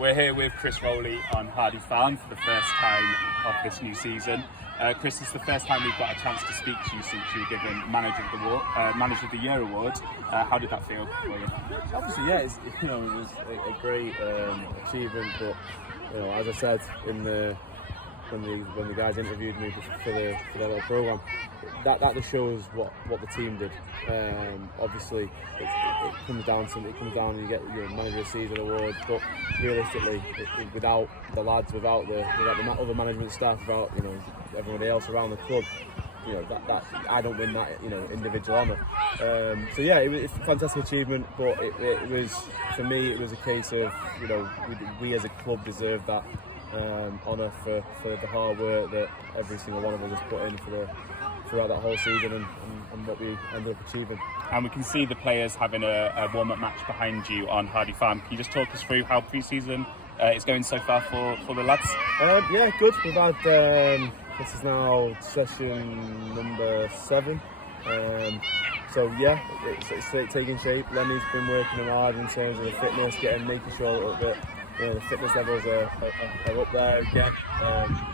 We're here with Chris Rowley on Hardy Farm for the first time of this new season. Chris, it's the first time we've got a chance to speak to you since you were given Manager of the Year award. How did that feel for you? Obviously, yeah, it was a great achievement. But as I said when the guys interviewed me for their little programme, that just shows what the team did. Obviously, it comes down and you get your Manager of the Season award, but realistically, without the lads, without the other management staff, without everybody else around the club, that I don't win that individual honour. So yeah, it was a fantastic achievement, but it was, for me, it was a case of we as a club deserve that honour for the hard work that every single one of us has put in throughout that whole season and what we ended up achieving. And we can see the players having a warm-up match behind you on Hardy Farm. Can you just talk us through how pre-season is going so far for the lads? Yeah, good. We've had this is now session number 7. So yeah, it's taking shape. Lenny's been working hard in terms of the fitness, making sure a little bit the fitness levels are up there again.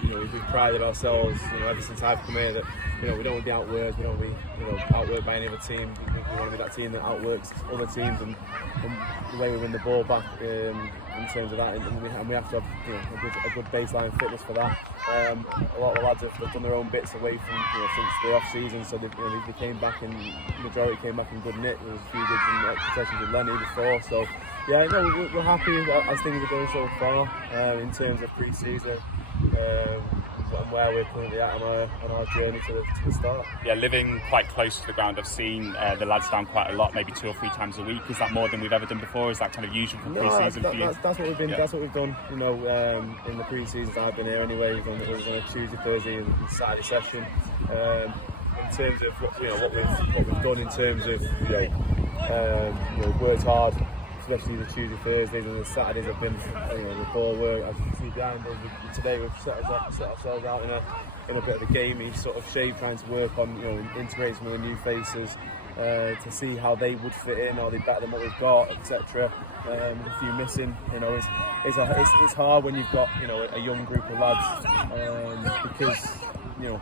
We've prided ourselves, ever since I've come here, that we don't want to be outworked. We don't want to be outworked by any other team. We want to be that team that outworks other teams, and the way we win the ball back in terms of that, and we have to have a good baseline fitness for that. A lot of the lads have done their own bits away from since the off season, so they came back, and majority came back in good nick. There was a few good sessions with Lenny before, so yeah, we're happy as things are going so far in terms of pre-season and where we're currently at on our journey to the start. Yeah, living quite close to the ground, I've seen the lads down quite a lot, maybe 2 or 3 times a week. Is that more than we've ever done before? Is that kind of usual for pre-season for you? That's what we've been. Yeah. That's what we've done. In the pre-seasons I've been here anyway. It was on a Tuesday, Thursday, and Saturday session. In terms of what we've done in terms of worked hard, especially the Tuesday, Thursdays, and the Saturdays have been the ball work. As you can see behind us, today we've set ourselves out in a bit of a gamey sort of shape, trying to work on integrating some of the new faces to see how they would fit in. Are they better than what we've got, etc. A few missing. It's hard when you've got a young group of lads because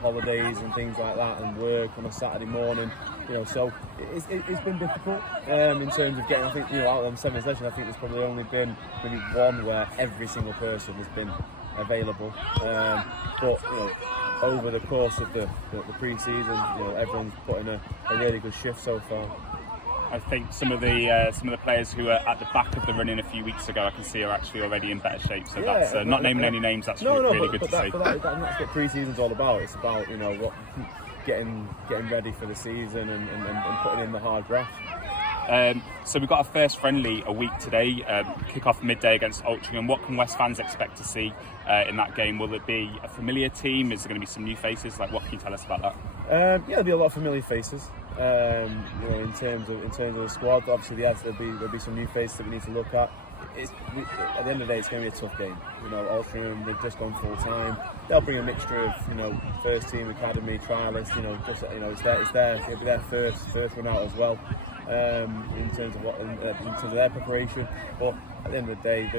holidays and things like that, and work on a Saturday morning. So it's been difficult in terms of getting. I think out on 7 session, I think there's probably only been maybe one where every single person has been available. But over the course of the pre-season, everyone's put in a really good shift so far. I think some of the players who were at the back of the running a few weeks ago, I can see, are actually already in better shape. So yeah, that's not naming any names. That's really good to see. That's what pre-season's all about. It's about getting ready for the season and putting in the hard graft. So we've got our first friendly a week today, kick off midday against Altrincham. What can West fans expect to see in that game? Will it be a familiar team? Is there going to be some new faces? What can you tell us about that? Yeah, there'll be a lot of familiar faces. In terms of the squad, obviously, yes, there'll be some new faces that we need to look at. At the end of the day, it's going to be a tough game. Altrincham, they've just gone full time. They'll bring a mixture of first team, academy, trialists. It'll be their first run out as well. In terms of their preparation, but at the end of the day,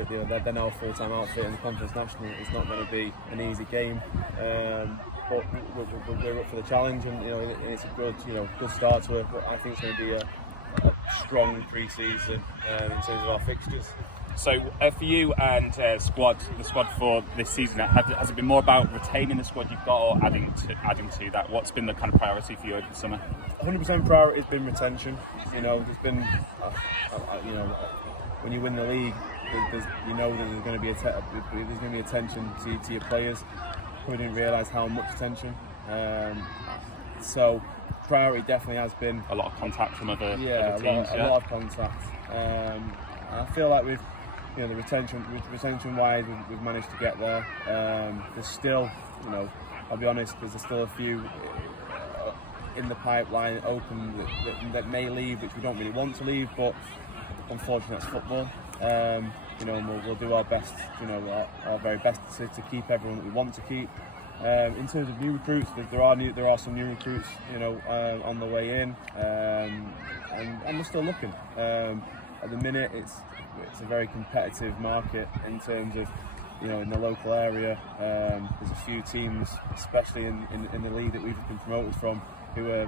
they're now a full-time outfit, and the Conference National is not going to be an easy game. But we're up for the challenge, and it's a good start to it. But I think it's going to be a strong pre-season in terms of our fixtures. So for you and the squad for this season, has it been more about retaining the squad you've got, or adding to that? What's been the kind of priority for you over the summer? 100% priority has been retention. There's been, when you win the league, there's going to be attention to your players. We didn't realise how much attention. So priority definitely has been a lot of contact from other teams. A lot of contact. I feel like we've, the retention wise, we've managed to get there. There's still, I'll be honest, there's still a few in the pipeline open that may leave, which we don't really want to leave, but unfortunately that's football. And we'll do our best, our very best to keep everyone that we want to keep. In terms of new recruits, there are some new recruits, on the way in, and we're still looking. at the minute it's a very competitive market in terms of, you know, in the local area. There's a few teams, especially in the league that we've been promoted from, who are,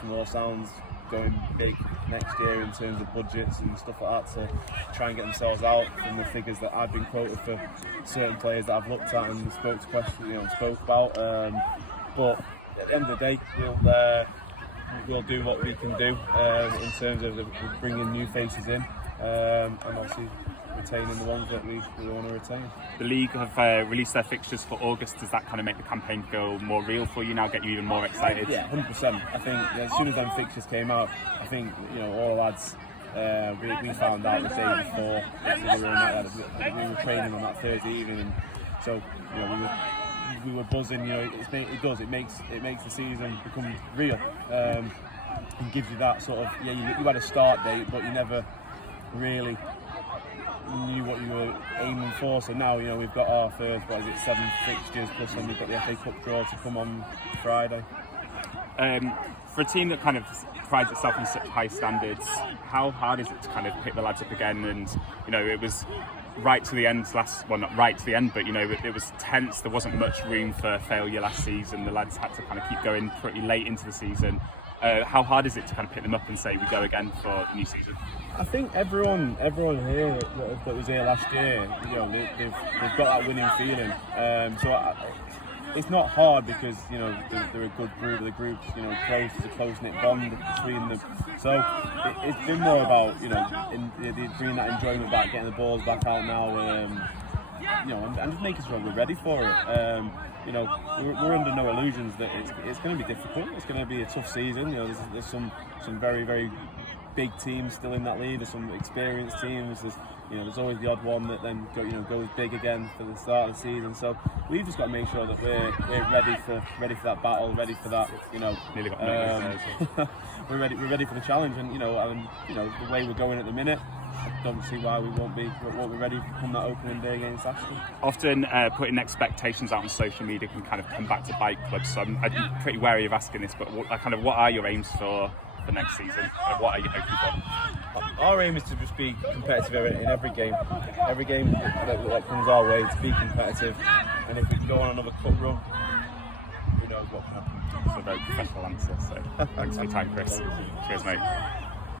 from all sounds, going big next year in terms of budgets and stuff like that, to try and get themselves out from the figures that I've been quoted for certain players that I've looked at and spoke about. But at the end of the day, we'll do what we can do in terms of bringing new faces in, and obviously retaining the ones that we want to retain. The league have released their fixtures for August. Does that kind of make the campaign feel more real for you now, get you even more excited? Yeah, 100%. I think as soon as them fixtures came out, I think, you know, all the lads, we found out the day before that we were training on that Thursday evening, and so, you know, we were buzzing. You know, it makes the season become real, and gives you that sort of, you had a start date, but you never really knew what you were aiming for. So now, you know, we've got our first 7 fixtures, plus then we've got the FA Cup draw to come on Friday. For a team that kind of prides itself on such high standards, how hard is it to kind of pick the lads up again? And, you know, it was right to the end not right to the end, but, you know, it was tense. There wasn't much room for failure last season. The lads had to kind of keep going pretty late into the season. How hard is it to kind of pick them up and say we go again for the new season? I think everyone here that was here last year, you know, they've got that winning feeling. It's not hard because, you know, they're a good group. The group's, you know, close. There's a close-knit bond between them. So it's been more about, you know, bringing that enjoyment back, getting the balls back out now, you know, and just making sure we're ready for it. You know, we're under no illusions that it's going to be difficult. It's going to be a tough season. You know, there's some very, very big teams still in that league. There's some experienced teams. There's always the odd one that then goes big again for the start of the season. So we've just got to make sure that we're ready for that battle, ready for that. You know, nearly got no we're ready for the challenge, and you know the way we're going at the minute, I don't see why we won't be ready come that opening day against Aston. Often putting expectations out on social media can kind of come back to bite clubs, so I'm pretty wary of asking this, but what are your aims for next season? What are you hoping for? Our aim is to just be competitive in every game. Every game that comes our way, to be competitive, and if we can go on another cup run, who knows what can happen. It's a very professional answer, so thanks for your time, Chris. Cheers, mate.